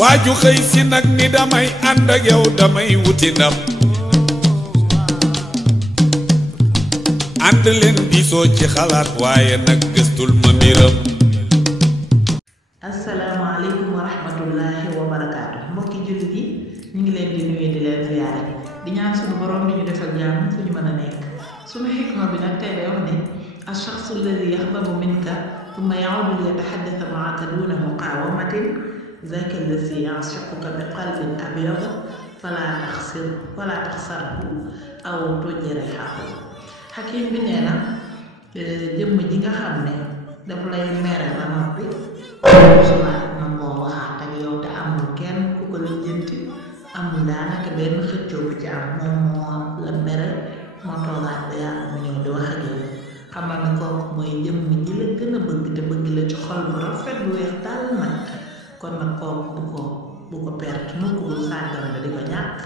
waaju xëy si nag ni damay ànd ak yow damay wuti ndam ànd leen diisoo ci xalaat waaye nag gëstul ma mbiram. asalaamaaleykum wa rahmatullahi wa barakaatu mbokki jullit yi ñu ngi leen di nuyu di leen ziyaare di ñaan suñu borom di ñu defal jàmm fu ñu mën a nekk. suñu xikma bi nag tey day wax ne ash-shakhsu alladi yaxdabu minka thumma yaudu liyataxaddasa maaka duna muqaawamatin zaaka alladi ya'shiquka bi qalbin abyad falaa taxsarhu aw tujrihahu. Hakim bi nee na jëmm ji nga xam ne daf lay mere ba noppi sulaat na ngoo waxaat ak yow te amul kenn ku ko lijjanti amul daanaka benn xëccoo bu ci am moom moo la mere moo toogaat ba yàgg mu ñëw di wax ak yow xamal ne kooku mooy jëmm ji la gën a bëgg te bëgg la ci xol bu rafet bu weex tàll nag kon nag kooku bu ko perte mukk bul sàggan ba di ko ñàkk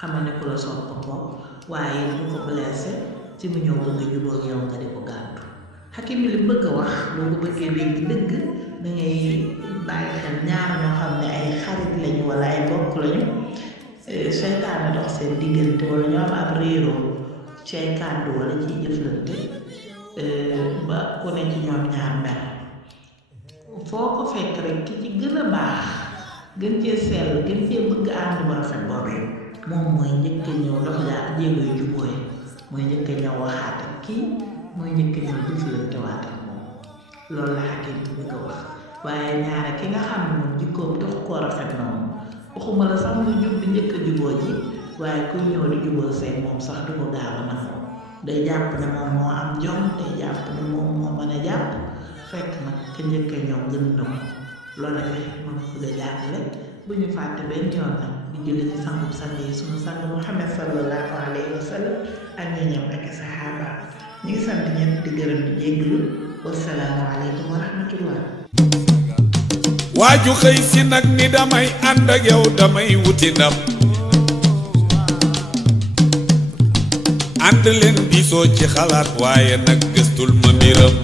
xamal ne ku la sopp ko waaye bu ko blessé ci mu ñëw bëgg jubóo ak yow nga di ko gàddu. Hakim bi li bëgg a wax boo ko bëggee dégg dëgg da ngay bàyyi xel ñaar ñoo xam ne ay xarit lañu wala ay bokk lañu seytaane dox seen diggante wala ñoo am ab réeroo ci ay kàddu wala ci jëflante ba ku ne ci ñoom ñaar mer foo ko fekk rek ki ci gën a baax gën cee sell gën cee bëgg ànd bu rafet boobee moom mooy njëkk a ñëw dox jéego yu jubóoy mooy njëkk a ñëw waxaat ak kii mooy njëkk a ñëw jëflante waat ak moom loolu la Hakim bi bëgg a wax waaye ñaare ki nga xam ne moom jikkoom tax koo rafet noonu waxuma la sax muy jub di njëkk a jubóo ji waaye kuy ñëw di jubóo seen moom sax du ko gaaw a nangu day jàpp ne moom moo am jom day jàpp ne moom moo mën a jàpp fekk nag ka njëkk a ñëw gën na ko loolu la moom bëgg a jàppale bu ñu fàtte benn yoon nag di julli ci sangub sang yi suñu sang Muhammad sallallahu alayhi wa sallam ak ñoñam ak saxaaba ñu ngi sant ñëpp di gërëm di jégglu wassalaamu aleykum wa rahmatullah. waaju xëy si nag ni damay ànd ak yow damay wuti ndam ànd leen diisoo ci xalaat waaye nag gëstul ma mbiram.